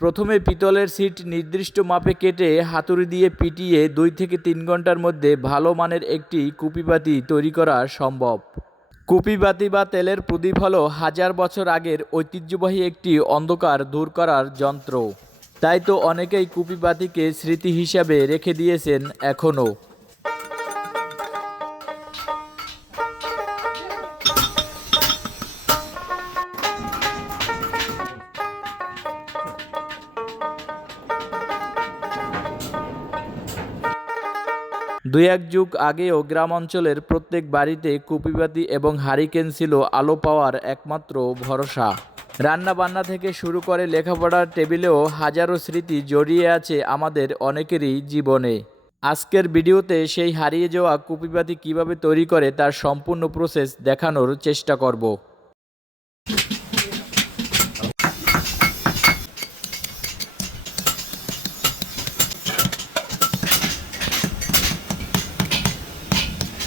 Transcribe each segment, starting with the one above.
প্রথমে পিতলের সিট নির্দিষ্ট মাপে কেটে হাতুড়ি দিয়ে পিটিয়ে দুই থেকে তিন ঘণ্টার মধ্যে ভালো মানের একটি কুপিবাতি তৈরি করা সম্ভব। কুপিবাতি বা তেলের প্রদীপ হলো হাজার বছর আগের ঐতিহ্যবাহী একটি অন্ধকার দূর করার যন্ত্র। তাই তো অনেকেই কুপিবাতিকে স্মৃতি হিসাবে রেখে দিয়েছেন এখনও। দুই এক যুগ আগেও গ্রাম অঞ্চলের প্রত্যেক বাড়িতে কুপিবাতি এবং হারিকেন ছিল আলো পাওয়ার একমাত্র ভরসা। রান্না বান্না থেকে শুরু করে লেখাপড়ার টেবিলেও হাজারো স্মৃতি জড়িয়ে আছে আমাদের অনেকেরই জীবনে। আজকের ভিডিওতে সেই হারিয়ে যাওয়া কুপিবাতি কীভাবে তৈরি করে তার সম্পূর্ণ প্রসেস দেখানোর চেষ্টা করব।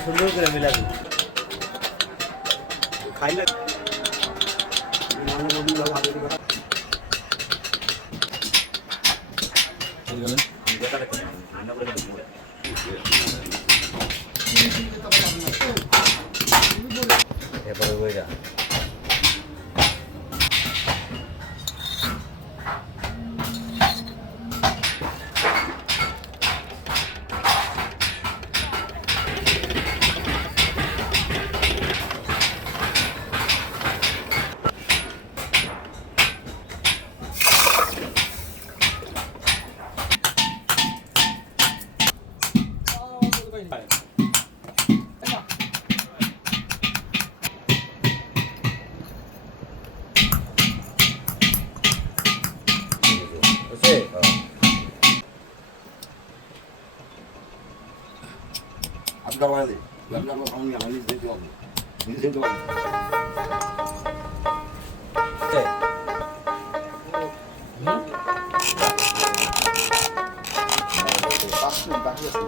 সুন্দর করে মিলাবি। খাইলে এরপরে い。はい。油まで油の顔には水出ておく水出ておく পাঁচ মিনিট বাকি আছে।